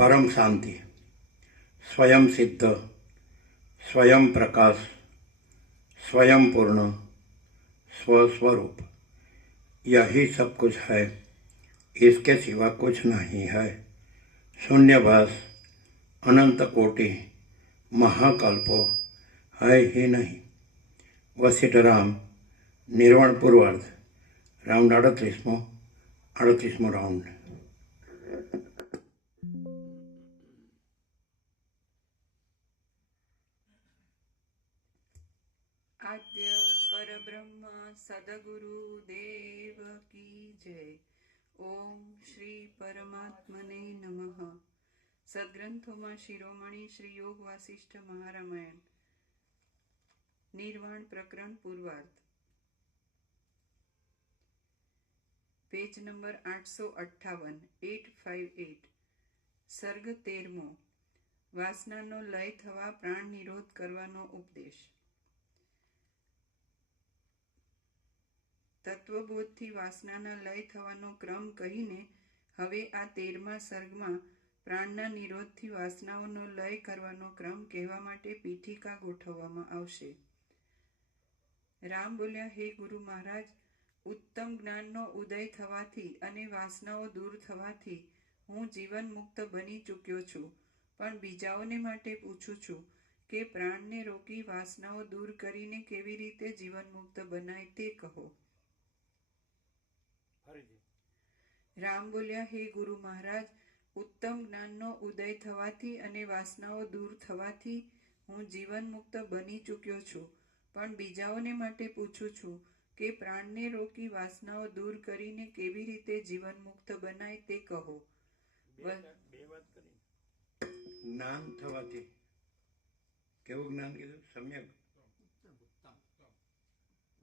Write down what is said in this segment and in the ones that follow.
परम शांति, स्वयं सिद्ध, स्वयं प्रकाश, स्वयं पूर्ण, स्वस्वरूप, यही सब कुछ है, इसके सिवा कुछ नहीं है। शून्यभास, अनंत कोटि, महाकल्पो है ही नहीं। वशिष्ठ राम, निर्वाण पूर्वार्ध, राउंड 38मो राउंड। आद्य परब्रह्म सदगुरु देव की जय। ओम श्री परमात्मने नमः। સદગ્રંથોમાં શિરોમણી શ્રી યોગ વાસિષ્ઠ મહારામાયણ નિર્વાણ પ્રકરણ પૂર્વાર્ધ, પેજ નંબર 858 સર્ગ 13મો, વાસનાનો લય થવા પ્રાણ નિરોધ કરવાનો ઉપદેશ. તત્વબોધથી વાસનાના લય થવાનો ક્રમ કહીને હવે આ 13મા સર્ગમાં પ્રાણના નિરોધથી વાસનાઓનો લય કરવાનો ક્રમ કહેવા માટે પીઠિકા ગોઠવવામાં આવશે. રામ બોલ્યા, હે ગુરુ મહારાજ, ઉત્તમ જ્ઞાનનો ઉદય થવાથી અને વાસનાઓ દૂર થવાથી હું જીવન મુક્ત બની ચૂક્યો છું, પણ બીજાઓને માટે પૂછું છું કે પ્રાણને રોકી વાસનાઓ દૂર કરીને કેવી રીતે જીવન મુક્ત બનાય તે કહો. રામ બોલ્યા, હે ગુરુ મહારાજ, ઉત્તમ જ્ઞાનનો ઉદય થવાથી અને વાસનાઓ દૂર થવાથી હું જીવન મુક્ત બની ચૂક્યો છું, પણ બીજાઓને માટે પૂછું છું કે પ્રાણને રોકી વાસનાઓ દૂર કરીને કેવી રીતે જીવન મુક્ત બનાય તે કહો. જ્ઞાન થવાથી કેવું જ્ઞાન કીધું? સમ્યક,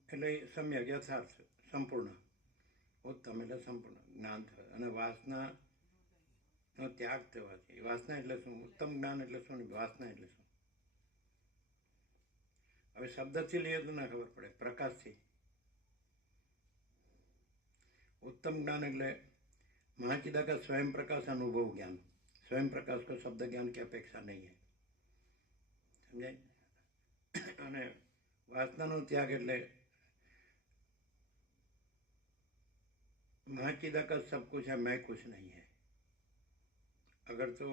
એટલે સમ્યક, યથાર્થ, સંપૂર્ણ. ઉત્તમ એટલે સંપૂર્ણ જ્ઞાન થવા, અને વાસના નો ત્યાગ થવાથી. વાસના એટલે શું? ઉત્તમ જ્ઞાન એટલે શું? વાસના એટલે શું? હવે શબ્દથી લઈએ તો ના ખબર પડે, પ્રકાશથી. उत्तम ज्ञान એટલે महाचिदाकाश स्वयं प्रकाश अनुभव ज्ञान. स्वयं प्रकाश को शब्द ज्ञान की अपेक्षा नहीं है, समझे? અને વાસનાનો ત્યાગ એટલે महाचिदाकाश सब कुछ है, मैं कुछ नहीं है. अगर तो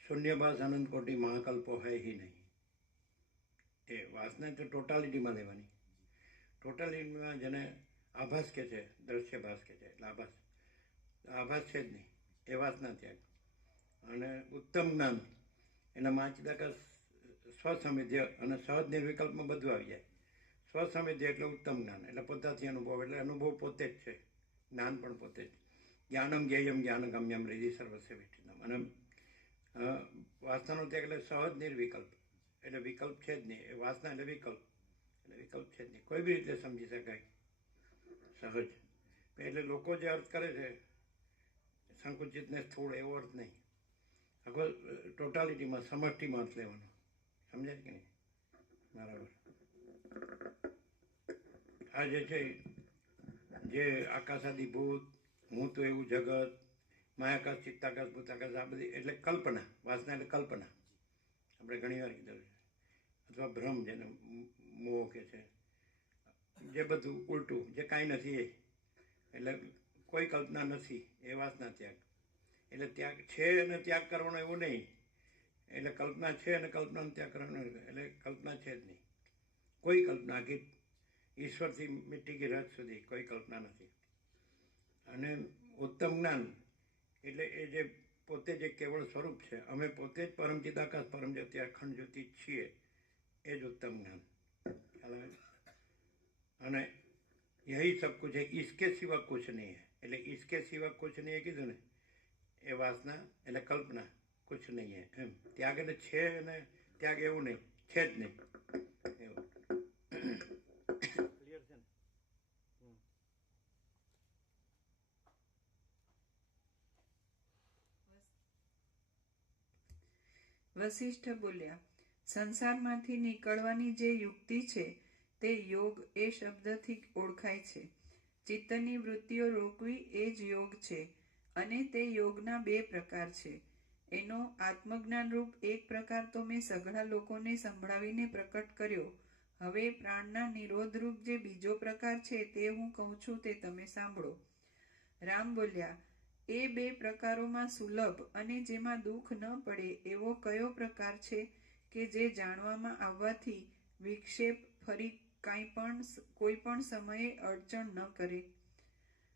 शून्यभास अनंत कोटि महाकल्पो है ही नहीं. એ વાસના તો ટોટાલિટીમાં લેવાની. ટોટાલિટીમાં જેને આભાસ કે છે, દ્રશ્યભાસ કે છે, એટલે આભાસ છે જ નહીં, એ વાસના ત્યાગ. અને ઉત્તમ જ્ઞાન એટલે માચિદાકાશ સ્વસમિધ્ય અને સહજ નિર્વિકલ્પમાં બધું આવી જાય. સ્વસમિધ્ય એટલે ઉત્તમ જ્ઞાન, એટલે પોતાથી અનુભવ, એટલે અનુભવ પોતે જ છે, જ્ઞાન પણ પોતે જ. જ્ઞાનમ જ્ઞેયમ જ્ઞાનગમ્યમ હૃદિ સર્વસ્ય વિષ્ટિનમ. અને વાસનાનો ત્યાગ એટલે સહજ નિર્વિકલ્પ, એટલે વિકલ્પ છે જ નહીં. એ વાસના એટલે વિકલ્પ, એટલે વિકલ્પ છે જ નહીં, કોઈ બી રીતે સમજી શકાય, સહજ. એટલે લોકો જે અર્થ કરે છે સંકુચિત ને સ્થૂળ, એવો અર્થ નહીં. આખો ટોટાલિટીમાં, સમષ્ટિમાં અર્થ લેવાનો. સમજાય કે નહીં? બરાબર. આ જે છે, જે આકાશાદી ભૂત, હું તો એવું જગત, માયાકાશ, ચિત્તાકાશ, ભૂતાકાશ, આ બધી એટલે કલ્પના. વાસના એટલે કલ્પના. આપણે ઘણી વાર કીધું છે. અથવા ભ્રમ, જેને મોહ કે છે, જે બધું ઉલટું, જે કાંઈ નથી એ, એટલે કોઈ કલ્પના નથી, એ વાસના ત્યાગ. એટલે ત્યાગ છે અને ત્યાગ કરવાનો એવું નહીં. એટલે કલ્પના છે અને કલ્પનાનો ત્યાગ કરવાનો, એટલે કલ્પના છે જ નહીં. કોઈ કલ્પના, કે ઈશ્વરથી મિટ્ટી કી રજ સુધી કોઈ કલ્પના નથી. અને ઉત્તમ જ્ઞાન એટલે એ જે પોતે જે કેવળ સ્વરૂપ છે, અમે પોતે જ પરમ ચિદાકાશ, પરમ જ્યોતિ, અખંડ જ્યોતિ છીએ, એ જ ઉત્તમ જ્ઞાન. ખ્યાલ આવે? અને यही सब कुछ है, इसके सिवा कुछ नहीं है. એટલે इसके सिवा कुछ नहीं है કીધું ને, એ વાસના એટલે કલ્પના, કુછ નહીં હે એમ. ત્યાગ એટલે છે ને ત્યાગ એવું નહીં, છે જ નહીં એવું. ક્લિયર છે ને? વશિષ્ઠ બોલ્યા, સંસારમાંથી નીકળવાની જે યુક્તિ છે તે યોગ એ શબ્દથી ઓળખાય છે. ચિત્તની વૃત્તિઓ રોકવી એ જ યોગ છે, અને તે યોગના 2 પ્રકાર છે. એનો આત્મજ્ઞાન રૂપ એક પ્રકાર તો મેં સઘળા લોકોને સંભળાવીને પ્રકટ કર્યો. હવે પ્રાણના નિરોધરૂપ જે બીજો પ્રકાર છે તે હું કહું છું તે તમે સાંભળો. રામ બોલ્યા, એ બે પ્રકારોમાં સુલભ અને જેમાં દુઃખ ન પડે એવો કયો પ્રકાર છે કે જે જાણવામાં આવવાથી વિક્ષેપ ફરી કોઈ પણ સમયે અડચણ ન કરે?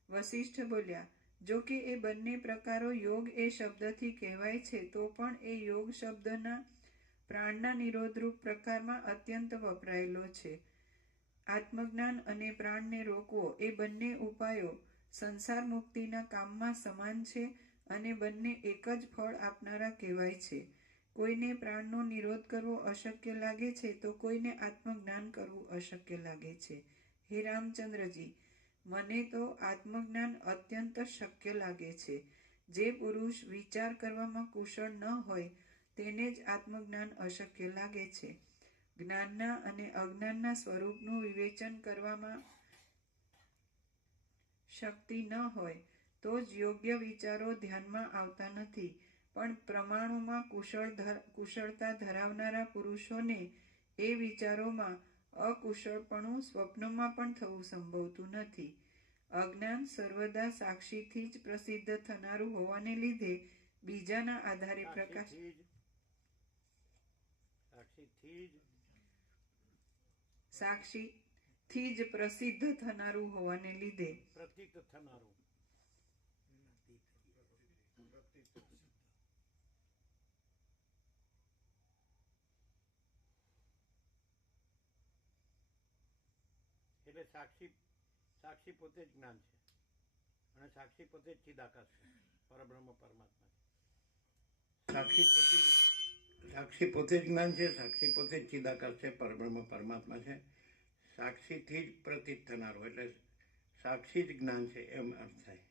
વશિષ્ઠ બોલ્યા, જો કે એ બંને પ્રકારો યોગ એ શબ્દથી કહેવાય છે તો પણ એ યોગ શબ્દના પ્રાણના નિરોધરૂપ પ્રકારમાં અત્યંત વપરાયેલો છે. આત્મજ્ઞાન અને પ્રાણને રોકવો એ બંને ઉપાયો સંસાર મુક્તિના કામમાં સમાન છે અને બંને એક જ ફળ આપનારા કહેવાય છે. કોઈને પ્રાણનો નિરોધ કરવો અશક્ય લાગે છે તો કોઈને આત્મજ્ઞાન કરવું અશક્ય લાગે છે. હે રામચંદ્રજી, મને તો આત્મજ્ઞાન અત્યંત શક્ય લાગે છે. જે પુરુષ વિચાર કરવામાં કુશળ ન હોય તેને જ આત્મજ્ઞાન અશક્ય લાગે છે. જ્ઞાનના અને અજ્ઞાનના સ્વરૂપનું વિવેચન કરવામાં શક્તિ ન હોય તો જ યોગ્ય વિચારો ધ્યાનમાં આવતા નથી. પણ પ્રમાણોમાં કુશળતા ધરાવનારા પુરુષોને એ વિચારોમાં અકુશળપણું સ્વપ્નમાં પણ થવું સંભવતું નથી. અજ્ઞાન સર્વદા સાક્ષીથી જ પ્રસિદ્ધ થનારું હોવાને લીધે બીજાના આધારે સાક્ષીથી જ પ્રસિદ્ધ થનારું હોવાને લીધે એટલે સાક્ષી પોતે જ જ્ઞાન છે અને સાક્ષી પોતે જ ચિદાકાશ છે, પરબ્રહ્મ પરમાત્મા છે. સાક્ષી પોતે જ જ્ઞાન છે, સાક્ષી પોતે જ ચિદાકાશ છે, પરબ્રહ્મ પરમાત્મા છે. સાક્ષીથી જ પ્રતીત થનારું એટલે સાક્ષી જ જ્ઞાન છે એમ અર્થ થાય.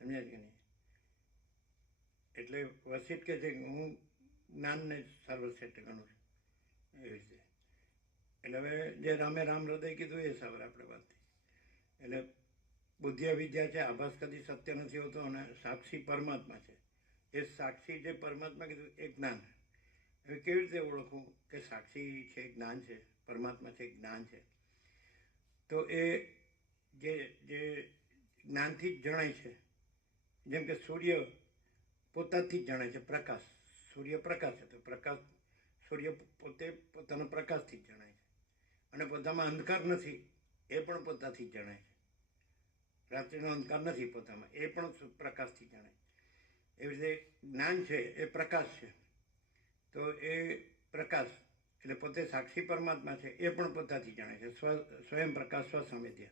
સમજાય કે નહીં? એટલે વસિષ્ઠ કહે છે કે હું જ્ઞાનને સર્વશ્રેષ્ઠ ગણું છું એવી રીતે. એટલે હવે જે રામે રામ હૃદય કીધું એ સવાર આપણે વાત થઈ. એટલે બુદ્ધિ અવિદ્યા છે, આભાસ કદી સત્ય નથી હોતો અને સાક્ષી પરમાત્મા છે. એ સાક્ષી જે પરમાત્મા કીધું એ જ્ઞાન. હવે કેવી રીતે ઓળખવું કે સાક્ષી છે જ્ઞાન છે, પરમાત્મા છે જ્ઞાન છે? તો એ જે જ્ઞાનથી જ જણાય છે. જેમ કે સૂર્ય પોતાથી જ જણાય છે, પ્રકાશ. સૂર્ય પ્રકાશ છે તો સૂર્ય પોતે પોતાના પ્રકાશથી જ જણાય છે અને પોતામાં અંધકાર નથી એ પણ પોતાથી જ જણાય છે. રાત્રિનો અંધકાર નથી પોતામાં, એ પણ પ્રકાશથી જણાય. એવી રીતે જ્ઞાન છે એ પ્રકાશ છે. તો એ પ્રકાશ એટલે પોતે સાક્ષી પરમાત્મા છે એ પણ પોતાથી જણાય છે, સ્વયં પ્રકાશ સ્વસંવેદ્ય.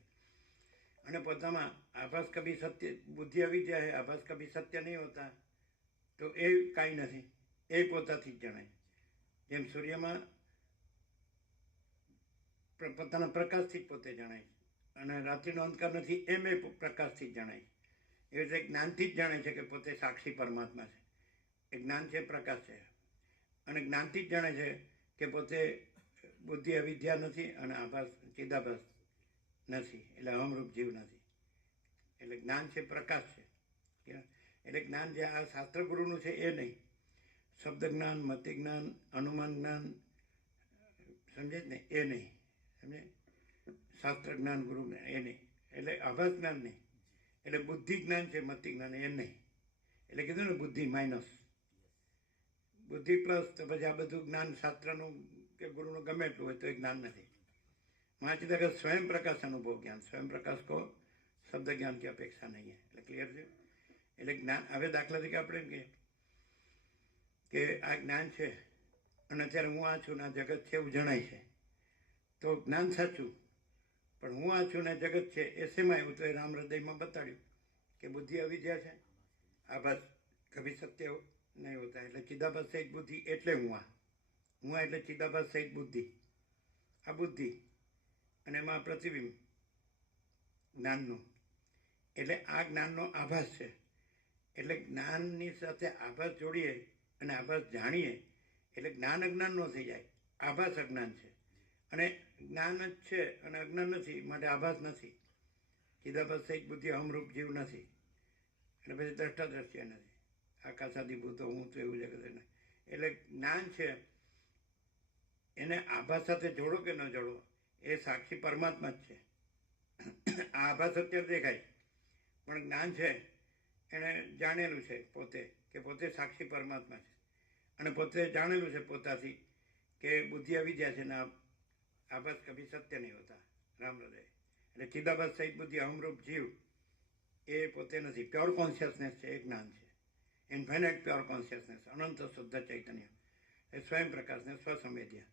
અને પોતામાં આભાસ કભી સત્ય, બુદ્ધિ અવિદ્યા છે, આભાસ કભી સત્ય નહીં હોતા, તો એ કાંઈ નથી, એ પોતાથી જ જણાય. જેમ સૂર્યમાં પોતાના પ્રકાશથી જ પોતે જણાય છે અને રાત્રિનો અંધકાર નથી એમ એ પ્રકાશથી જ જણાય છે. એવી રીતે જ્ઞાનથી જ જણાય છે કે પોતે સાક્ષી પરમાત્મા છે. એ જ્ઞાન છે, પ્રકાશ છે. અને જ્ઞાનથી જ જાણે છે કે પોતે બુદ્ધિ અવિદ્યા નથી અને આભાસ ચિદાભાસ નથી, એટલે અહમરૂપ જીવ નથી. એટલે જ્ઞાન છે, પ્રકાશ છે. એટલે જ્ઞાન જે આ શાસ્ત્ર ગુરુનું છે એ નહીં. શબ્દ જ્ઞાન, મતિ જ્ઞાન, અનુમાન જ્ઞાન, સમજે જ ને, એ નહીં. સમજે? શાસ્ત્ર જ્ઞાન ગુરુ એ નહીં. એટલે આભાસ જ્ઞાન નહીં. એટલે બુદ્ધિ જ્ઞાન છે, મતિ જ્ઞાન એ નહીં. એટલે કીધું ને બુદ્ધિ માઇનસ, બુદ્ધિ પ્લસ, તો પછી આ બધું જ્ઞાન શાસ્ત્રનું કે ગુરુનું ગમે એટલું હોય તો એ જ્ઞાન નથી. મહાચિદાકાશ સ્વયં પ્રકાશ અનુભવ જ્ઞાન, સ્વયં પ્રકાશ કો શબ્દ જ્ઞાન की અપેક્ષા નહીં. એટલે ક્લિયર છે? એટલે જ્ઞાન. હવે દાખલા તરીકે આપણે એમ કહીએ કે આ જ્ઞાન છે અને અત્યારે હું આ છું ને આ જગત છે એવું જણાય છે, તો જ્ઞાન સાચું. પણ હું આ છું ને જગત છે એ શેમાં આવ્યું? તો એ રામ હૃદયમાં બતાડ્યું કે બુદ્ધિ અવિદ્યા છે, આભાસ કભી સત્ય નહીં હોતા. એટલે ચિદાભાસ સહિત બુદ્ધિ એટલે હું આ એટલે ચિદાભાસ સહિત બુદ્ધિ. આ બુદ્ધિ અને એમાં પ્રતિબિંબ જ્ઞાનનું. એટલે આ જ્ઞાનનો આભાસ છે. એટલે જ્ઞાનની સાથે આભાસ જોડીએ અને આભાસ જાણીએ એટલે જ્ઞાન અજ્ઞાન ન થઈ જાય. આભાસ અજ્ઞાન છે અને જ્ઞાન જ છે અને અજ્ઞાન નથી, માટે આભાસ નથી. ચિદાભાસ સહિત બુદ્ધિ અહમરૂપ જીવ નથી. એટલે પછી દ્રષ્ટા દ્રશ્ય નથી. આકાશાદિભૂતો હું તો એવું જગત નહીં. એટલે જ્ઞાન છે એને આભાસ સાથે જોડો કે ન જોડો, એ સાક્ષી પરમાત્મા જ છે. આ આભાસ અત્યારે દેખાય, પણ જ્ઞાન છે એણે જાણેલું છે પોતે કે પોતે સાક્ષી પરમાત્મા છે, અને પોતે જાણેલું છે પોતાથી કે બુદ્ધિ અવિદ્યા છે ને આભાસ કભી સત્ય નહીં હોતા. રામ હૃદય એટલે ચિદાભાસ સહિત બુદ્ધિ અહમરૂપ જીવ એ પોતે નથી. પ્યોર કોન્શિયસનેસ છે એ જ્ઞાન છે. ઇન્ફાઇનાઇટ પ્યોર કોન્શિયસનેસ, અનંત શુદ્ધ ચૈતન્ય, એ સ્વયં પ્રકાશને સ્વસંવેદ્ય.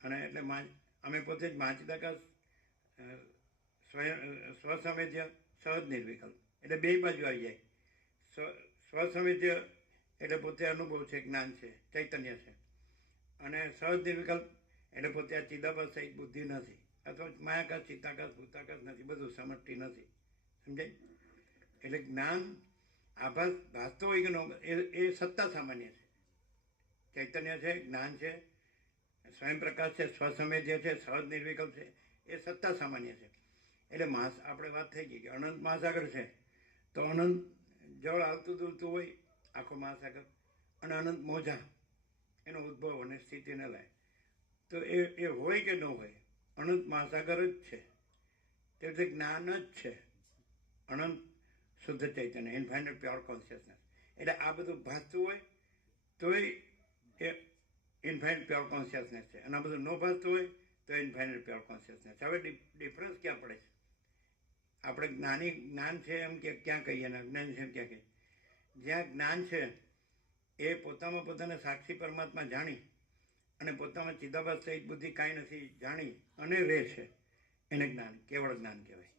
અને એટલે અમે પોતે જ માચિદાકાશ સ્વસંવેદ્ય, સહજ નિર્વિકલ્પ, એટલે બે બાજુ આવી જાય. સ્વસંવેદ્ય એટલે પોતે અનુભવ છે, જ્ઞાન છે, ચૈતન્ય છે, અને સહજ નિર્વિકલ્પ એટલે પોતે આ ચિદાભાસ સહિત બુદ્ધિ નથી, અથવા માયાકાશ, ચિત્તાકાશ, ભૂતાકાશ નથી, બધું સમજતી નથી. સમજાય? એટલે જ્ઞાન આભાસ ભાસતો હોય કે ન, એ સત્તા સામાન્ય છે. ચૈતન્ય છે, જ્ઞાન છે, સ્વયં પ્રકાશ છે, સ્વસંવેદ્ય છે, સહજ નિર્વિકલ્પ છે, એ સત્તા સામાન્ય છે. એટલે આપણે વાત થઈ ગઈ કે અનંત મહાસાગર છે, તો અનંત જળ આવતું દૂરતું હોય આખો મહાસાગર, અને અનંત મોજા એનો ઉદ્ભવ અને સ્થિતિને લાય, તો એ હોય કે ન હોય, અનંત મહાસાગર જ છે. તે જ્ઞાન જ છે, અનંત શુદ્ધ ચૈતન્ય, ઇન્ફાઇનાઇટ પ્યોર કોન્શિયસનેસ. એટલે આ બધું ભાસતું હોય તોય એ ઇન્ફાઇનાઇટ પ્યોર કોન્શિયસનેસ છે, અને આ બધું ન ભાસતું હોય તો ઇન્ફાઇનાઇટ પ્યોર કોન્શિયસનેસ. હવે ડિફરન્સ ક્યાં પડે છે? આપણે જ્ઞાન છે એમ કે ક્યાં કહીએ ને અજ્ઞાન છે એમ ક્યાં કહીએ? જ્યાં જ્ઞાન છે એ પોતામાં પોતાને સાક્ષી પરમાત્મા જાણી અને પોતામાં ચિદાભાસ સહિત બુદ્ધિ કાંઈ નથી જાણી અને રહે છે, એને જ્ઞાન, કેવળ જ્ઞાન કહેવાય.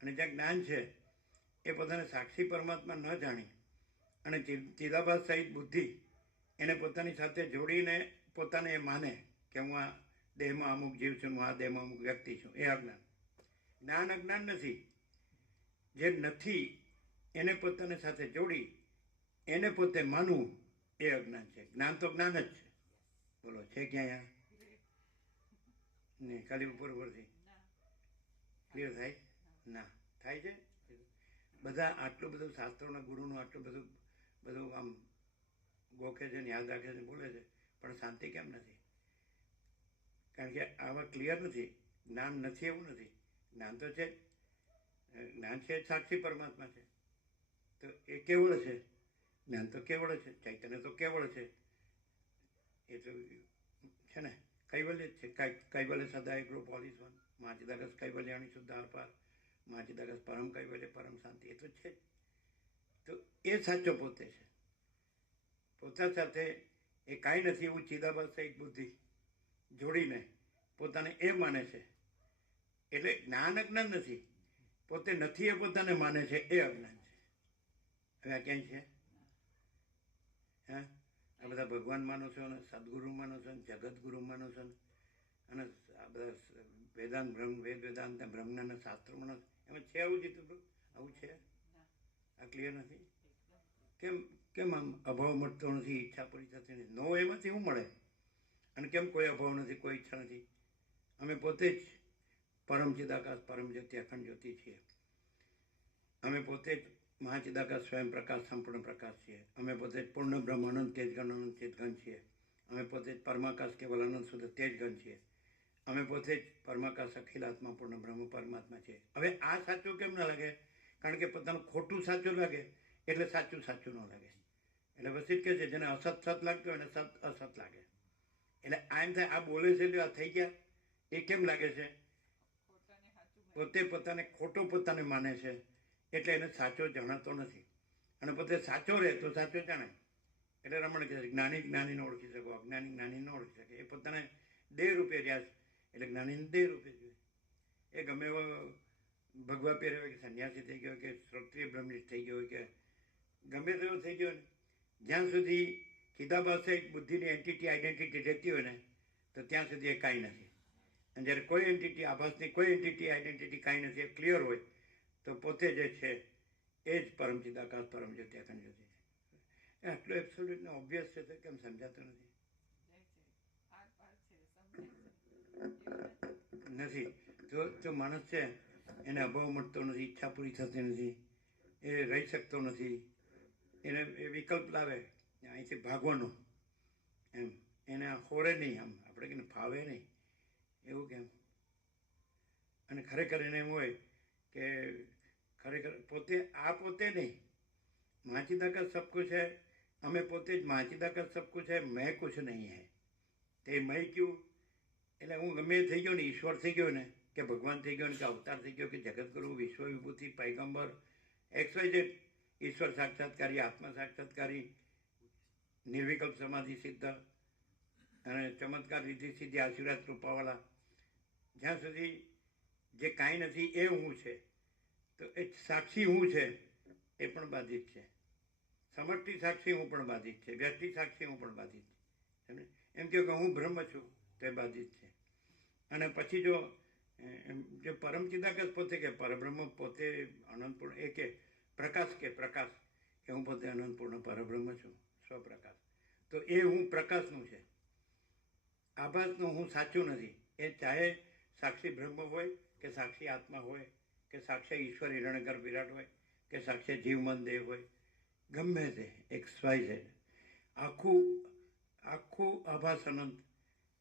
અને જ્યાં જ્ઞાન છે એ પોતાને સાક્ષી પરમાત્મા ન જાણી અને ચિદાભાસ સહિત બુદ્ધિ એને પોતાની સાથે જોડીને પોતાને એ માને કે હું આ દેહમાં અમુક જીવ છું, હું આ દેહમાં અમુક વ્યક્તિ છું, એ અજ્ઞાન. જ્ઞાન અજ્ઞાન નથી. જે નથી એને પોતાની સાથે જોડી એને પોતે માનવું એ અજ્ઞાન છે. જ્ઞાન તો જ્ઞાન જ છે. બોલો, છે ક્યાં? નહીં, ખાલી ઉપરથી ક્લિયર થાય ના થાય છે. બધા આટલું બધું શાસ્ત્રોના ગુરુનું આટલું બધું આમ ગોખે છે ને યાદ રાખે છે, બોલે છે, પણ શાંતિ કેમ નથી? કારણ કે આવા ક્લિયર નથી. જ્ઞાન નથી એવું નથી. જ્ઞાન તો છે, જ્ઞાન છે સાક્ષી પરમાત્મા છે, તો એ કેવળ છે. જ્ઞાન તો કેવળ છે, ચૈતન્ય તો કેવળ છે. એ તો છે ને કૈવલ્ય જ છે. કૈવલ્ય સદા એક રૂપ ઓલ ઇઝ વન. માચિદાકાશ કૈવલ્યાણી શુદ્ધ આરપાર, માચિદાકાશ પરમ કૈવલ્ય, પરમ શાંતિ, એ તો છે જ. તો એ સાચો પોતે છે. પોતા સાથે એ કાંઈ નથી એવું ચિદાભાસ સહિત બુદ્ધિ જોડીને પોતાને એ માને છે. એટલે જ્ઞાન અજ્ઞાન નથી. પોતે નથી એ પોતાને માને છે, એ અજ્ઞાન છે. હવે આ ક્યાંય છે? હા, આ બધા ભગવાન માનો છો ને સદગુરુ માનો છો ને જગતગુરુ માનો છો ને, અને આ બધા વેદાંત વેદાંત બ્રહ્મના શાસ્ત્રો માનો છો, એમાં છે આવું જીતું? આવું છે? આ ક્લિયર નથી? કેમ આમ અભાવ મળતો નથી, ઈચ્છા પૂરી થતી નથી? નો એમાંથી શું મળે? અને કેમ કોઈ અભાવ નથી, કોઈ ઈચ્છા નથી? અમે પોતે જ પરમ ચિદાકાશ, પરમ જ્યોતિ, અખંડ જ્યોતિ છીએ. અમે પોતે જ મહાચિદાકાશ, સ્વયં પ્રકાશ, સંપૂર્ણ પ્રકાશ છીએ. અમે પોતે જ પૂર્ણ બ્રહ્મ, અનંત તેજગણ, અનંત ચેતગણ છીએ. અમે પોતે જ પરમાકાશ, કેવલ અનંત શુદ્ધ તેજગણ છીએ. અમે પોતે જ પરમાકાશ, અખિલાત્મા, પૂર્ણ બ્રહ્મ, પરમાત્મા છીએ. હવે આ સાચું કેમ ના લાગે? કારણ કે પોતાનું ખોટું સાચું લાગે એટલે સાચું સાચું ન લાગે. એટલે વસિત કહે છે જેને અસત સત લાગતો હોય એને સત અસત લાગે. એટલે આ એમ થાય આ બોલે છે એટલે આ થઈ ગયા. એ કેમ લાગે છે? પોતે પોતાને ખોટો પોતાને માને છે એટલે એને સાચો જણાતો નથી. અને પોતે સાચો રહે તો સાચો જણાય. એટલે રમણ કહે છે જ્ઞાની જ્ઞાનીને ઓળખી શકો, અજ્ઞાની જ્ઞાની ન ઓળખી શકે. એ પોતાને દેહ રૂપે રહ્યા છે એટલે જ્ઞાનીને દેહ રૂપે જોઈએ. એ ગમે એવો ભગવા પહેર્યો હોય કે સંન્યાસી થઈ ગયો કે ક્ષત્રિય બ્રહ્મનિષ્ઠ થઈ ગયો હોય કે ગમે તેવો થઈ ગયો ને, જ્યાં સુધી ચિદાભાસ સહિત બુદ્ધિની એન્ટિટી આઈડેન્ટિટી રહેતી હોય ને તો ત્યાં સુધી એ કાંઈ નથી. અને જ્યારે કોઈ એન્ટિટી, આભાસની કોઈ એન્ટિટી આઈડેન્ટિટી કાંઈ નથી, એ ક્લિયર હોય તો પોતે જે છે એ જ પરમ ચિદાકાશ, પરમ જ્યોતિ, અખંડ જ્યોતિ છે. એ આટલું એબ્સોલ્યુટલી ઓબ્વિયસ છે તો કેમ સમજાતું નથી? તો માણસ છે એને અભાવ મળતો નથી, ઈચ્છા પૂરી થતી નથી, એ રહી શકતો નથી, એને એ વિકલ્પ લાવે અહીંથી ભાગવાનો એમ, એને હોરે નહીં, આમ આપણે કહીને ફાવે નહીં એવું કેમ. અને ખરેખર એને એમ હોય કે ખરેખર પોતે નહીં, માચીદા કા સબ કુછ है, हमें પોતે જ માચીદા કા સબ કુછ है, मैं कुछ नहीं है. તે મેં ક્યું એટલે હું ગમે થઈ ગયો ને, ઈશ્વર થઈ ગયો ને, કે ભગવાન થઈ ગયો ને, કે અવતાર થઈ ગયો, કે જગતગુરુ, વિશ્વ વિભૂતિ, પૈગંબર, XYZ, ઈશ્વર સાક્ષાત્કારી, આત્મા સાક્ષાત્કારી, નિર્વિકલ્પ સમાધિ સિદ્ધ અને ચમત્કાર રીતિ સિદ્ધિ આશીર્વાદ કૃપાવાળા, જ્યાં સુધી જે કાંઈ નથી એ હું છે, તો એ સાક્ષી હું છે એ પણ બાધિત છે. સમષ્ટિ સાક્ષી હું પણ બાધિત છે, વ્યષ્ટિ સાક્ષી હું પણ બાધિત છે. એમ કહ્યું કે હું બ્રહ્મ છું તે બાધિત છે. અને પછી જો જે પરમ ચિદાકસ પોતે કે પરબ્રહ્મ પોતે અનંતપૂર્ણ, એ કે પ્રકાશ કે હું પોતે અનંતપૂર્ણ પરબ્રહ્મ છું, સ્વપ્રકાશ, તો એ હું પ્રકાશનું છે, આભાસનું હું સાચું નથી. એ ચાહે સાક્ષી બ્રહ્મ હોય, કે સાક્ષી આત્મા હોય, કે સાક્ષી ઈશ્વર હિરણ્યગર્ભ વિરાટ હોય, કે સાક્ષી જીવમન દેહ હોય, ગમે તે XYZ, આખું આભાસ અનંત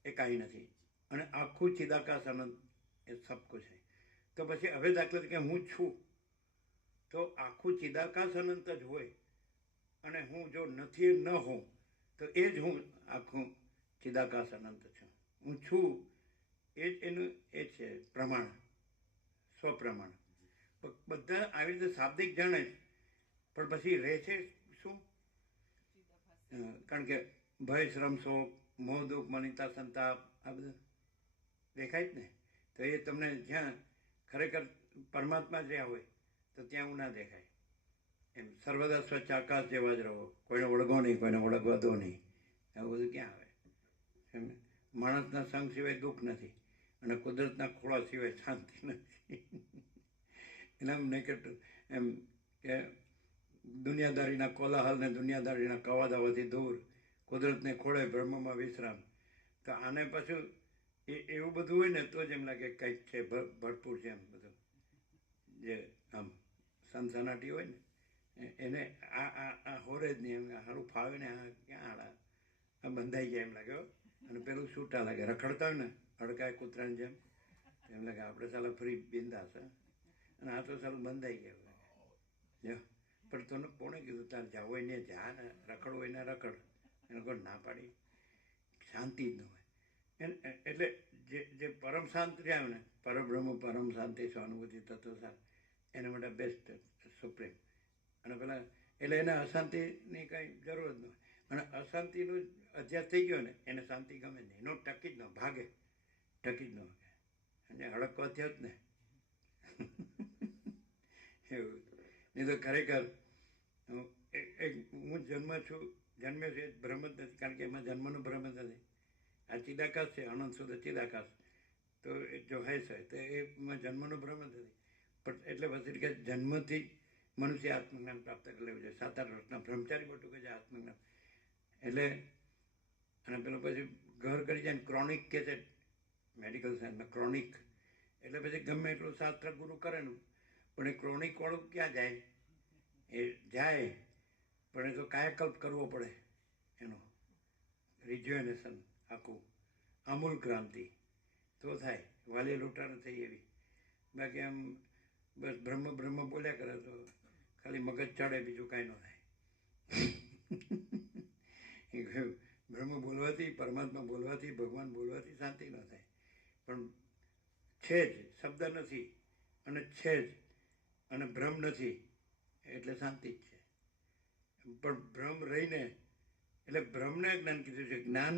એ કાંઈ નથી, અને આખું ચિદાકાશ અનંત એ સબ કુછ છે. તો પછી હવે દાખલા તરીકે હું છું, તો આખું ચિદાકાશ અનંત જ હોય, અને હું જો નથી ન હોઉં તો એ જ હું આખું ચિદાકાશ અનંત છું. હું છું એ જ એનું એ છે પ્રમાણ, સ્વપ્રમાણ. બધા આવી રીતે શાબ્દિક જાણે જ, પણ પછી રહે છે શું? કારણ કે ભય, શ્રમ, શોક, મોહ, દુઃખ, મનિતા, સંતાપ, આ બધું દેખાય જ ને. તો એ તમને જ્યાં ખરેખર પરમાત્મા જ રહ્યા હોય તો ત્યાં હું ના દેખાય. એમ સર્વદા સ્વચ્છ આકાશ જેવા જ રહો, કોઈને ઓળગો નહીં, કોઈને ઓળગવા દો નહીં, આવું બધું ક્યાં આવે? એમ માણસના સંગ સિવાય દુઃખ નથી, અને કુદરતના ખોળા સિવાય શાંતિ નથી. એના એમ નહીં કે એમ કે દુનિયાદારીના કોલાહલ ને દુનિયાદારીના કવાદાવાથી દૂર, કુદરતને ખોળે બ્રહ્મમાં વિશ્રામ. તો આને પાછું એવું બધું હોય ને તો જ એમ લાગે કંઈક છે, ભરપૂર છે એમ બધું. જે આમ સનસનાટી હોય ને એને આ હોરે જ નહીં, એમ સારું ફાવે ને, આ ક્યાં આ બંધાઈ જાય એમ લાગે. અને પેલું છૂટા લાગે, રખડતા હોય ને હડકાય કૂતરાની જેમ, એમ લાગે આપણે સાલા ફ્રી બિંદાસ, અને આ તો સાલું બંધાઈ ગયા લાગે. જો પણ તને કોણે કીધું તારે જવું હોય ને જા, ને રખડવું હોય ને રખડ, એને કોઈ ના પાડી? શાંતિ જ ન હોય. એટલે જે પરમ શાંત રહ્યા ને, પરબ્રહ્મ, પરમ શાંતિ, સ્વાનુભૂતિ, તત્વ શાંત, એના માટે બેસ્ટ સુપ્રીમ. અને પેલા એટલે એને અશાંતિની કંઈ જરૂર જ ન હોય. અને અશાંતિનો અધ્યાસ થઈ ગયો ને એને શાંતિ ગમે નહીં, એનો ટકી જ ન ભાગે, ટકી જ ન ભાગે, અને હડકવા થયો જ ને. એવું નહીં તો ખરેખર હું જન્મ્યો છું એ ભ્રમ જ નથી, કારણ કે એમાં જન્મનો ભ્રમ જ નથી. આ ચિદાકાશ છે, અનંત શુદ્ધ ચિદાકાશ, તો એ જો હેસ હોય તો એમાં જન્મનો ભ્રમ જ નથી. પણ એટલે પછી કે જન્મથી મનુષ્ય આત્મજ્ઞાન પ્રાપ્ત કરી લેવું જોઈએ. 7-8 વર્ષના બ્રહ્મચારી મોટું કે છે આત્મજ્ઞાન. એટલે અને પેલો પછી ઘર કરી જાય ક્રોનિક કે છે મેડિકલ સાયન્સમાં, ક્રોનિક એટલે પછી ગમે એટલું શાસ્ત્ર ગુરુ કરે ને, પણ એ ક્રોનિક વાળું ક્યાં જાય? એ જાય પણ એ તો કાયાકલ્પ કરવો પડે, એનો રિજ્યુએનેશન, આખું આમૂલ ક્રાંતિ તો થાય. વાલી લૂંટાણ થઈ એવી. બાકી આમ બસ બ્રહ્મ બોલ્યા કરે તો ખાલી મગજ ચડે, બીજું કાંઈ ન થાય. બ્રહ્મ બોલવાથી, પરમાત્મા બોલવાથી, ભગવાન બોલવાથી શાંતિ ન થાય. પણ છે જ, શબ્દ નથી અને છે જ, અને ભ્રમ નથી એટલે શાંતિ જ છે. પણ ભ્રમ રહીને એટલે ભ્રમને જ્ઞાન કીધું છે. જ્ઞાન,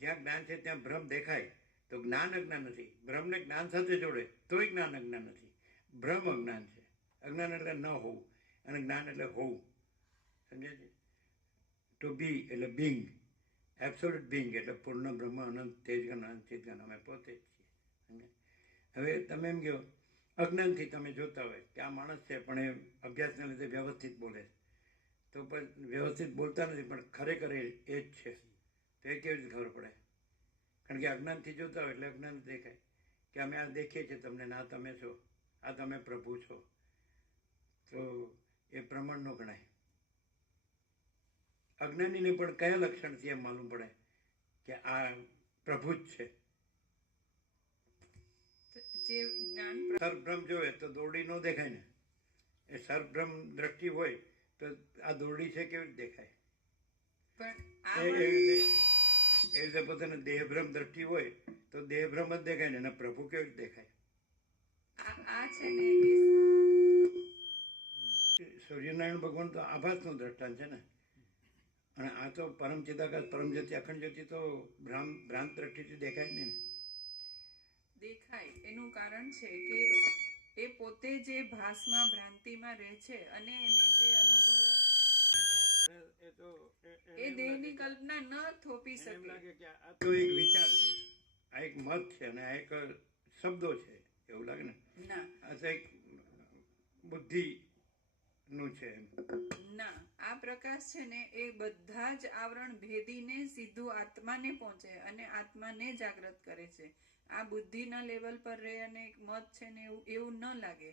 જ્યાં જ્ઞાન છે ત્યાં ભ્રમ દેખાય તો જ્ઞાન અજ્ઞાન નથી. ભ્રમને જ્ઞાન સાથે જોડે તોય જ્ઞાન અજ્ઞાન નથી. ભ્રમ અજ્ઞાન છે. અજ્ઞાન એટલે ન હોવું, અને જ્ઞાન એટલે હોવું. સમજ્યા છે? ટુ બી એટલે બિંગ, એબ્સોલ્યુટ બિંગ એટલે પૂર્ણ બ્રહ્મ, અનંત તેજગન, અનંત ચિતગન, અમે પોતે જ છીએ. હવે તમે એમ કહો અજ્ઞાનથી તમે જોતા હોય કે આ માણસ છે પણ એ અભ્યાસના લીધે વ્યવસ્થિત બોલે છે, તો પણ વ્યવસ્થિત બોલતા નથી, પણ ખરેખર એ જ છે. તો એ કેવી રીતે ખબર પડે? કારણ કે અજ્ઞાનથી જોતા હોય એટલે અજ્ઞાન દેખાય કે અમે આ દેખીએ છીએ તમને, ના તમે છો, આ તમે પ્રભુ છો, તો એ પ્રમાણ ન ગણાય. અજ્ઞાનીને પણ કયા લક્ષણથી એમ માલુમ પડે કે આ પ્રભુ જ છે? જે જ્ઞાન સર્વભ્રમ જોવે તો દોરડી ન દેખાય ને. એ સર્વભ્રમ દ્રષ્ટિ હોય તો આ દોરડી છે કેવી રીતે દેખાય? પણ એ રીતે પોતાને દેહભ્રમ દ્રષ્ટિ હોય તો દેહભ્રમ જ દેખાય ને, અને પ્રભુ કેવી રીતે દેખાય? આ છે ને સૂર્યનારાયણ ભગવાન તો આભાસનું દ્રષ્ટાંત છે ને, અને આ તો પરમ ચિદાકાશ પરમ જ્યોતિ અખંડ જ્યોતિ તો ભ્રાંત દ્રષ્ટિથી દેખાય જ નહીં ને. દેખાય એનું કારણ છે કે એ પોતે જે ભાસમાં ભ્રાંતિમાં રહે છે અને એને જે અનુભવો એ દેહની કલ્પના ન થોપી એમ શકે. લાગે કે આ તો એક વિચાર છે, આ એક મત છે, અને આ એક શબ્દો છે, એવું લાગે ને. ના આ તો એક બુદ્ધિ નું છે એમ. ના, આ પ્રકાશ છે ને એ બધા જ આવરણ ભેદીને સીધું આત્માને પહોંચે અને આત્માને જાગૃત કરે છે. આ બુદ્ધિના લેવલ પર રહે અને એક મત છે ને એવું ન લાગે,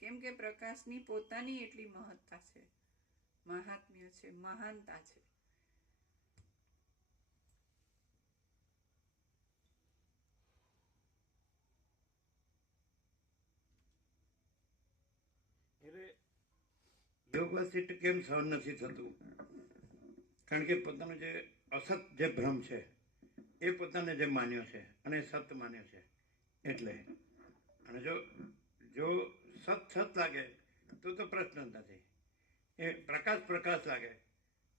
કેમ કે પ્રકાશની પોતાની એટલી મહત્તા છે, મહાત્મ્ય છે, મહાનતા છે. એટલે યોગ વાસિષ્ઠ કેમ સહન નથી થતું? કારણ કે પોતાનો જે અસત જે ભ્રમ છે એ પોતાને જે માન્યો છે અને સત માન્યો છે એટલે. અને જો સત લાગે તો પ્રશ્ન જ નથી. એ પ્રકાશ લાગે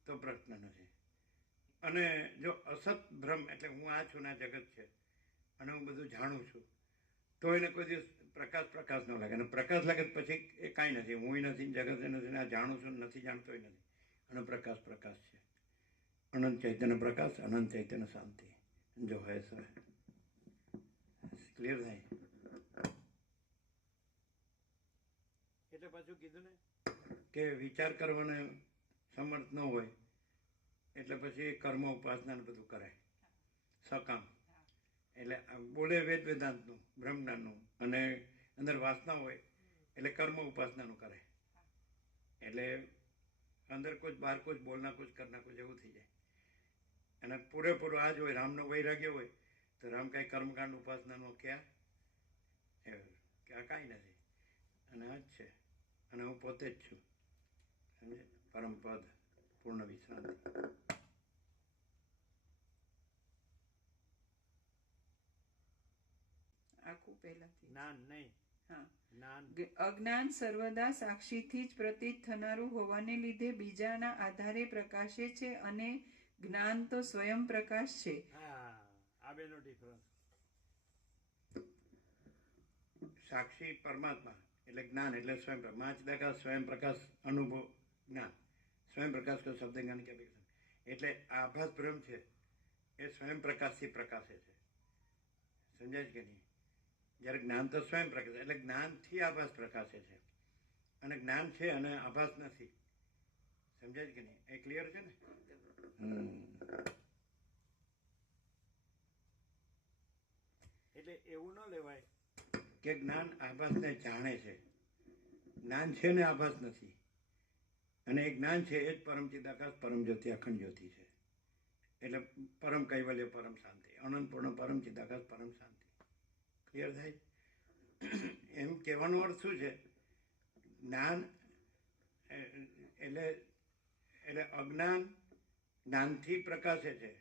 તો પ્રશ્ન નથી. અને જો અસત ભ્રમ એટલે હું આ છું ને આ જગત છે અને હું બધું જાણું છું, તો એને કોઈ દિવસ પ્રકાશ ન લાગે. અને પ્રકાશ લાગે પછી એ કાંઈ નથી, હું નથી, જગત નથી, ને આ જાણું છું નથી જાણતોય નથી. અને પ્રકાશ છે. અનંત ચૈતન્ય પ્રકાશ, અનંત ચૈતન્ય શાંતિ. જો હે સો ક્લિયર થાય. એટલે પાછું કીધું ને કે વિચાર કરવાને સમર્થ ન હોય એટલે પછી કર્મ ઉપાસના બધું કરાય સકામ. એટલે બોલે વેદાંતનું બ્રહ્મજ્ઞાનનું, અને અંદર વાસના હોય એટલે કર્મ ઉપાસનાનું કરે. એટલે અંદર કુછ બહાર કુછ બોલના કુછ કરના કુછ એવું થઈ જાય. અને પૂરેપૂરો આ જ હોય, રામનો વૈરાગ્ય હોય તો રામ કાંઈ કર્મકાંડ ઉપાસનાનો ક્યાં કાંઈ નથી. અને આ જ છે, અને હું પોતે જ છું. સમજે? પરમપદ પૂર્ણ વિશ્રાંતિ. આખું પહેલાથી જ્ઞાન નહીં. હા. જ્ઞાન અજ્ઞાન સર્વદા સાક્ષીથી જ પ્રતીત થનારું હોવાને લીધે બીજાના આધારે પ્રકાશે છે, અને જ્ઞાન તો સ્વયં પ્રકાશ છે. આ બેનો ડિફરન્સ. સાક્ષી પરમાત્મા એટલે જ્ઞાન એટલે સ્વયં પ્રકાશ, સ્વયં પ્રકાશ અનુભવ જ્ઞાન. સ્વયં પ્રકાશ કો શબ્દ જ્ઞાન કે એટલે આભાસ ભ્રમ છે એ સ્વયં પ્રકાશથી પ્રકાશે છે. સમજાય કે નહીં? જ્યારે જ્ઞાન તો સ્વયં પ્રકાશ એટલે જ્ઞાનથી આભાસ પ્રકાશે છે, અને જ્ઞાન છે અને આભાસ નથી. સમજાય કે નહીં? એ ક્લિયર છે ને? એટલે એવું ન લેવાય કે જ્ઞાન આભાસને જાણે છે. જ્ઞાન છે ને આભાસ નથી. અને એ જ્ઞાન છે એ જ પરમ ચિદાકાશ પરમ જ્યોતિ અખંડ જ્યોતિ છે. એટલે પરમ કૈવલ્ય પરમ શાંતિ, અનંત પૂર્ણ પરમ ચિદાકાશ પરમ શાંતિ. ક્લિયર થાય? એમ કહેવાનો અર્થ શું છે? જ્ઞાન એટલે અજ્ઞાન જ્ઞાનથી પ્રકાશે છે.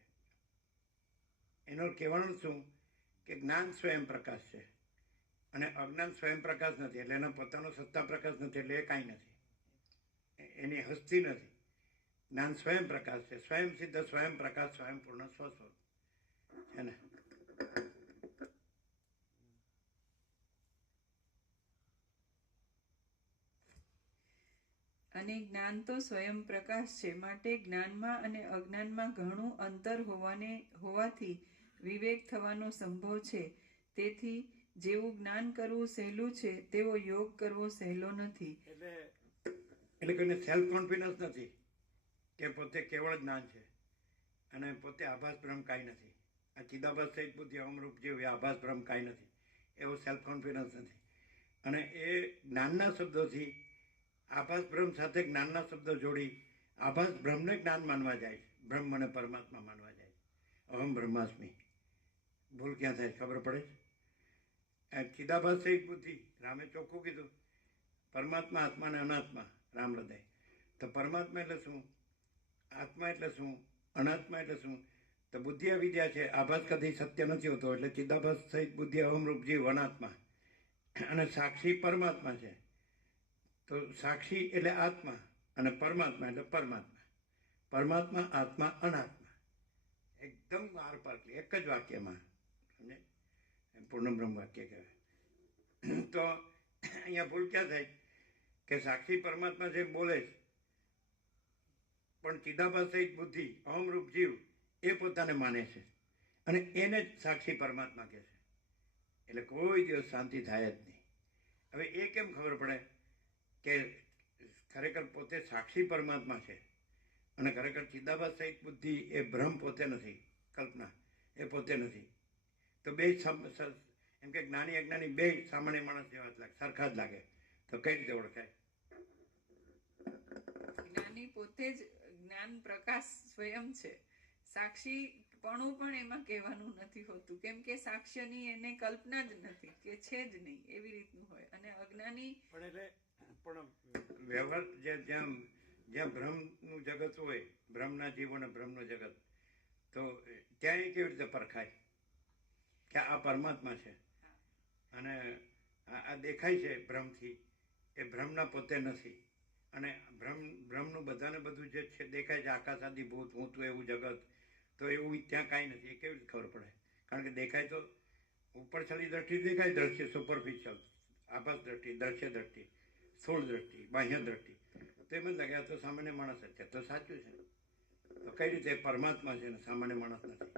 એનો કહેવાનો શું કે જ્ઞાન સ્વયં પ્રકાશ છે અને અજ્ઞાન સ્વયં પ્રકાશ નથી. એટલે એનો પોતાનો સત્તા પ્રકાશ નથી, એટલે એ કાંઈ નથી, એની હસ્તી નથી. જ્ઞાન સ્વયં પ્રકાશ છે, સ્વયં સિદ્ધ, સ્વયં પ્રકાશ, સ્વયં પૂર્ણ સ્વસ્વરૂપ છે ને. અને જ્ઞાન તો સ્વયં પ્રકાશ છે, માટે જ્ઞાનમાં અને અજ્ઞાનમાં ઘણું અંતર હોવાથી વિવેક થવાનો સંભવ છે. તેથી જેવું જ્ઞાન કરવું સહેલું છે તેવો યોગ કરવો સહેલો નથી. એટલે કોઈને સેલ્ફ કોન્ફિડન્સ નથી કે પોતે કેવળ જ્ઞાન છે અને પોતે આભાસ ભ્રમ કાંઈ નથી. આ ચિદાભાસ સહિત બુદ્ધિ અમરૂપ જેવું આભાસ ભ્રમ કાંઈ નથી, એવો સેલ્ફ કોન્ફિડન્સ નથી. અને એ જ્ઞાનના શબ્દોથી આભાસ ભ્રમ સાથે જ્ઞાનના શબ્દો જોડી આભાસ બ્રહ્મને જ્ઞાન માનવા જાય છે, બ્રહ્મ અને પરમાત્મા માનવા જાય છે. અહમ બ્રહ્માસ્મિ. ભૂલ ક્યાં થાય ખબર પડે છે? ચિદાભાસ સહિત બુદ્ધિ, રામે ચોખ્ખું કીધું, પરમાત્મા, આત્મા અને અનાત્મા, રામ હૃદય. તો પરમાત્મા એટલે શું, આત્મા એટલે શું, અનાત્મા એટલે શું? તો બુદ્ધિ અવિદ્યા છે, આભાસ કદી સત્ય નથી હોતો, એટલે ચિદાભાસ સહિત બુદ્ધિ અહમરૂપ જીવ અનાત્મા, અને સાક્ષી પરમાત્મા છે. તો સાક્ષી એટલે આત્મા અને પરમાત્મા એટલે પરમાત્મા. પરમાત્મા, આત્મા, અનાત્મા, એકદમ આર પાર, એક જ વાક્યમાં, સમજે? પૂર્ણ બ્રહ્મ વાક્ય કહેવાય. તો અહીંયા ભૂલ ક્યાં થાય કે સાક્ષી પરમાત્મા જે બોલે છે, પણ ચિદાભાસ સહિત બુદ્ધિ અહમરૂપ જીવ એ પોતાને માને છે અને એને જ સાક્ષી પરમાત્મા કહે છે. એટલે કોઈ દિવસ શાંતિ થાય જ નહીં. હવે એ કેમ ખબર પડે કે ખરેખર પોતે સાક્ષી પરમાત્મા છે અને ખરેખર ચિદાભાસ સહિત બુદ્ધિ એ ભ્રમ પોતે નથી, કલ્પના એ પોતે નથી. તો બે એમ કે જ્ઞાની અજ્ઞાની બે સામાન્ય માણસ જેવા જ લાગે, સરખા જ લાગે. તો કઈ રીતે ઓળખાય? જ્ઞાની પોતે જ જ્ઞાન પ્રકાશ સ્વયં છે. સાક્ષીપણું પણ એમાં કહેવાનું નથી હોતું, કેમ કે સાક્ષ્યની એને કલ્પના જ નથી, કે છે જ નહીં, એવી રીતનું હોય. અને અજ્ઞાની પણ વ્યવહાર જ્યાં ભ્રમનું જગત હોય, ભ્રમના જીવો અને ભ્રમનું જગત, તો ત્યાં એ કેવી રીતે પરખાય કે આ પરમાત્મા છે અને આ દેખાય છે ભ્રમથી, એ ભ્રમના પોતે નથી. અને ભ્રમનું બધાને બધું જે છે દેખાય છે, આકાશાદી ભૂત, હું તું, એવું જગત, તો એવું ત્યાં કાંઈ નથી. એ કેવી રીતે ખબર પડે? કારણ કે દેખાય તો ઉપરછલી દ્રષ્ટિ દેખાય, દ્રશ્ય સુપરફિશિયલ, આભાસ દ્રષ્ટિ, દ્રશ્ય દ્રષ્ટિ, સ્થૂળ દ્રષ્ટિ, બાહ્ય દ્રષ્ટિ, તો એમ જ લાગે આ તો સામાન્ય માણસ જ છે. તો સાચું છે. તો કઈ રીતે પરમાત્મા છે ને સામાન્ય માણસ નથી?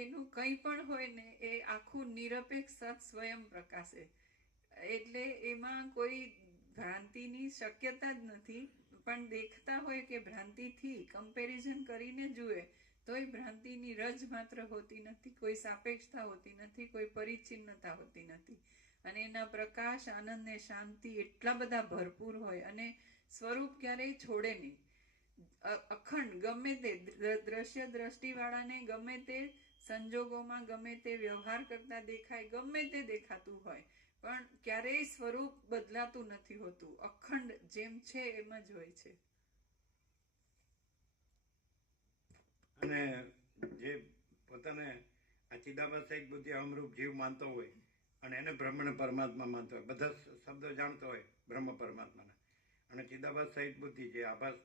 એનું કંઈ પણ હોય ને એ આખું નિરપેક્ષ સત સ્વયં પ્રકાશે, એટલે એમાં કોઈ ભ્રાંતિની શક્યતા જ નથી. પણ દેખતા હોય કે ભ્રાંતિથી કમ્પેરિઝન કરીને જુએ તોય ભ્રાંતિની રજ માત્ર હોતી નથી, કોઈ સાપેક્ષતા હોતી નથી, કોઈ પરિચ્છિન્નતા હોતી નથી. અને એના પ્રકાશ, આનંદ ને શાંતિ એટલા બધા ભરપૂર હોય અને સ્વરૂપ ક્યારેય છોડે નહીં. અખંડ ગમે તે દ્રશ્ય દ્રષ્ટિવાળાને ગમે તે સંજોગોમાં ગમે તે વ્યવહાર કરતા દેખાય, ગમે તે દેખાતું હોય, પણ ક્યારેય સ્વરૂપ બદલાતું નથી હોતું. અખંડ જેમ છે એમ જ હોય છે. અને જે પોતાને આ ચિદાભાસ સહિત બુદ્ધિ અમરૂપ જીવ માનતો હોય અને એને બ્રહ્મને પરમાત્મા માનતો હોય, બધા શબ્દો જાણતો હોય બ્રહ્મ પરમાત્માના, અને ચિદાભાસ સહિત બુદ્ધિ જે આભાસ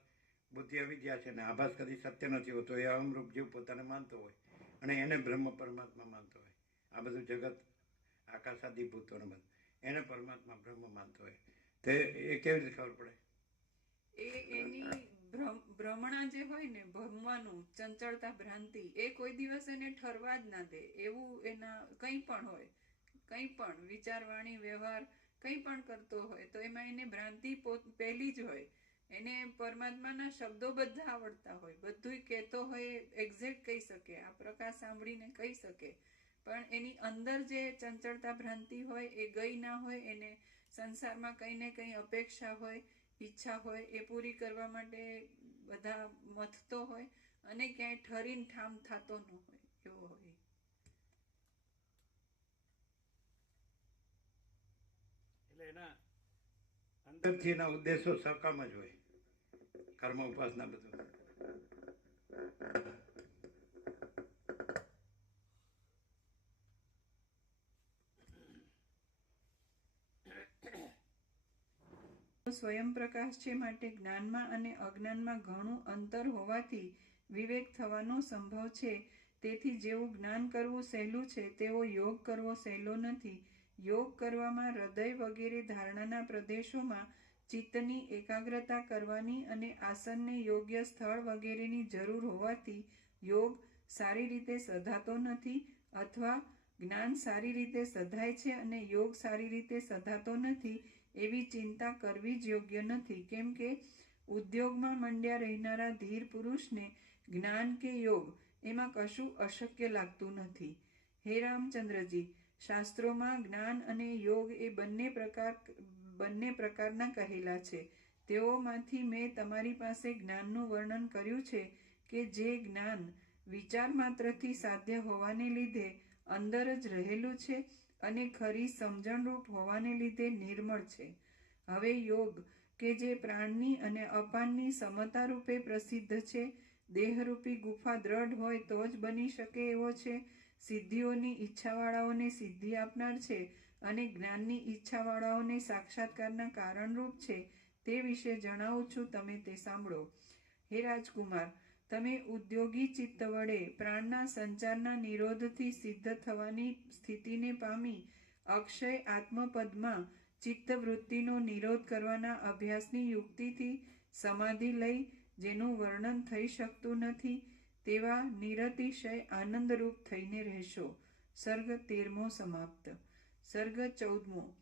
બુદ્ધિ અવિદ્યા છે ને આભાસ કદી સત્ય નથી હોતો, એ અમરૂપ જીવ પોતાને માનતો હોય અને એને બ્રહ્મ પરમાત્મા માનતો હોય. આ બધું જગત, આકાશાદી ભૂતોને બધું એને પરમાત્મા બ્રહ્મ માનતો હોય. તે એ કેવી રીતે ખબર પડે? એની ભ્રમણા જે હોય ને, ભમવાનું, ચંચળતા, ભ્રાંતિ, એ કોઈ દિવસ એને ઠરવા જ ના દે. એવું એના કંઈ પણ હોય, કંઈ પણ વિચાર, વાણી, વ્યવહાર કંઈ પણ કરતો હોય તો એમાં એને ભ્રાંતિ પહેલી જ હોય. એને પરમાત્માના શબ્દો બધા આવડતા હોય, બધું કહેતો હોય, એક્ઝેક્ટ કહી શકે, આ પ્રકાશ સાંભળીને કહી શકે, પણ એની અંદર જે ચંચળતા, ભ્રાંતિ હોય એ ગઈ ના હોય. એને સંસારમાં કંઈ ને કંઈ અપેક્ષા હોય, ઈચ્છા હોય, એ પૂરી કરવા માટે બધા મથતો હોય અને ક્યાંય ઠરીને ઠામ થતો ન હોય, એવો હોય. એટલે એના અંદરથી એના ઉદ્દેશો સકામ જ હોય, કર્મ, ઉપાસના બધું. સ્વયં પ્રકાશ છે, માટે જ્ઞાનમાં અને અજ્ઞાનમાં ઘણું અંતર હોવાથી વિવેક થવાનો સંભવ છે. તેથી જેવું જ્ઞાન કરવું સહેલું છે તેવો યોગ કરવો સહેલો નથી. યોગ કરવામાં હૃદય વગેરે ધારણાના પ્રદેશોમાં ચિત્તની એકાગ્રતા કરવાની અને આસનને યોગ્ય સ્થળ વગેરેની જરૂર હોવાથી યોગ સારી રીતે સધાતો નથી, અથવા જ્ઞાન સારી રીતે સધાય છે અને યોગ સારી રીતે સધાતો નથી એવી ચિંતા કરવી જ યોગ્ય નથી. કેમ કે ઉદ્યોગમાં મંડ્યા રહેનારા ધીર પુરુષને જ્ઞાન કે યોગ એમાં કશું અશક્ય લાગતું નથી. હે રામચંદ્રજી, શાસ્ત્રોમાં જ્ઞાન અને યોગ એ બંને પ્રકારના કહેલા છે. તેઓમાંથી મેં તમારી પાસે જ્ઞાનનું વર્ણન કર્યું છે કે જે જ્ઞાન વિચાર માત્રથી સાધ્ય હોવાને લીધે અંદર જ રહેલું છે અને ખરી સમજણરૂપ હોવાને લીધે નિર્મળ છે. હવે યોગ કે જે પ્રાણની અને અપાનની સમતા રૂપે પ્રસિદ્ધ છે, દેહરૂપી ગુફા દ્રઢ હોય તો જ બની શકે એવો છે, સિદ્ધિઓની ઈચ્છાવાળાઓને સિદ્ધિ આપનાર છે અને જ્ઞાનની ઈચ્છાવાળાઓને સાક્ષાત્કારના કારણરૂપ છે, તે વિશે જણાવું છું, તમે તે સાંભળો. હે રાજકુમાર, તમે ઉદ્યોગી ચિત્ત વડે પ્રાણના સંચારના નિરોધથી સિદ્ધ થવાની સ્થિતિને પામી અક્ષય આત્મપદમાં ચિત્તવૃત્તિનો નિરોધ કરવાના અભ્યાસની યુક્તિથી સમાધિ લઈ જેનું વર્ણન થઈ શકતું નથી તેવા નિરતિશય આનંદરૂપ થઈને રહેશો. સર્ગ 13મો સમાપ્ત. સર્ગ 14મો.